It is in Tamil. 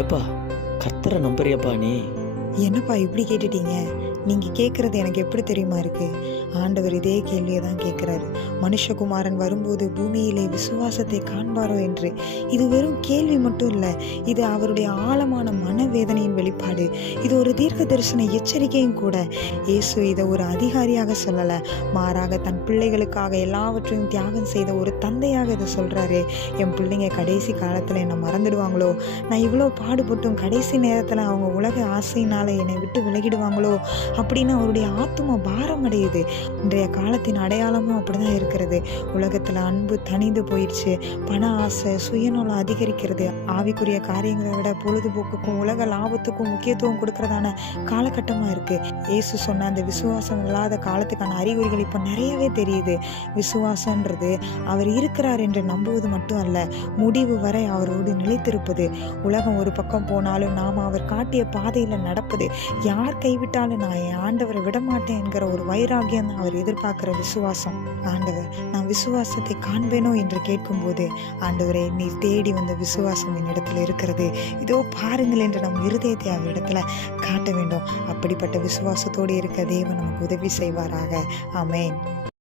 ஏப்பா, கர்த்தரை நம்புறியப்பா நீ? என்னப்பா இப்படி கேட்டுட்டீங்க? நீங்கள் கேட்குறது எனக்கு எப்படி தெரியுமா இருக்குது? ஆண்டவர் இதே கேள்வியை தான் கேட்குறாரு. மனுஷகுமாரன் வரும்போது பூமியிலே விசுவாசத்தை காண்பாரோ என்று. இது வெறும் கேள்வி மட்டும் இல்லை, இது அவருடைய ஆழமான மனவேதனையின் வெளிப்பாடு. இது ஒரு தீர்க்க தரிசன எச்சரிக்கையும் கூட. இயேசு இதை ஒரு அதிகாரியாக சொல்லலை, மாறாக தன் பிள்ளைகளுக்காக எல்லாவற்றையும் தியாகம் செய்த ஒரு தந்தையாக இதை சொல்கிறாரு. என் பிள்ளைங்க கடைசி காலத்தில் என்னை மறந்துடுவாங்களோ, நான் இவ்வளோ பாடுபட்டும் கடைசி நேரத்தில் அவங்க உலக ஆசையினால் என்னை விட்டு விலகிடுவாங்களோ அப்படின்னு அவருடைய ஆத்துமா பாரம் அடையுது. இன்றைய காலத்தின் அடையாளமும் அப்படிதான் இருக்கிறது. உலகத்தில் அன்பு தணிந்து போயிடுச்சு. பண ஆசை, சுயநலம் அதிகரிக்கிறது. ஆவிக்குரிய காரியங்களை விட பொழுதுபோக்குக்கும் உலக லாபத்துக்கும் முக்கியத்துவம் கொடுக்கறதான காலகட்டமாக இருக்குது. இயேசு சொன்ன அந்த விசுவாசம் இல்லாத காலத்துக்கான அறிகுறிகள் இப்போ நிறையவே தெரியுது. விசுவாசன்றது அவர் இருக்கிறார் என்று நம்புவது மட்டும் அல்ல, முடிவு வரை அவரோடு நிலைத்திருப்பது. உலகம் ஒரு பக்கம் போனாலும் நாம் அவர் காட்டிய பாதையில் நடப்பது. யார் கைவிட்டாலும் நான் என் ஆண்டவரை விடமாட்டேன் என்கிற ஒரு வைராகியம் தான் அவர் எதிர்பார்க்கிற விசுவாசம். ஆண்டவர், நான் விசுவாசத்தை காண்பேனோ என்று கேட்கும்போது, ஆண்டவரே நீர் தேடி வந்த விசுவாசம் என்னிடத்துல இருக்கிறது, இதோ பாருங்கள் என்று நம் இருதயத்தை அவரிடத்துல காட்ட வேண்டும். அப்படிப்பட்ட விசுவாசத்தோடு இருக்க தேவன் நமக்கு உதவி செய்வாராக. ஆமென்.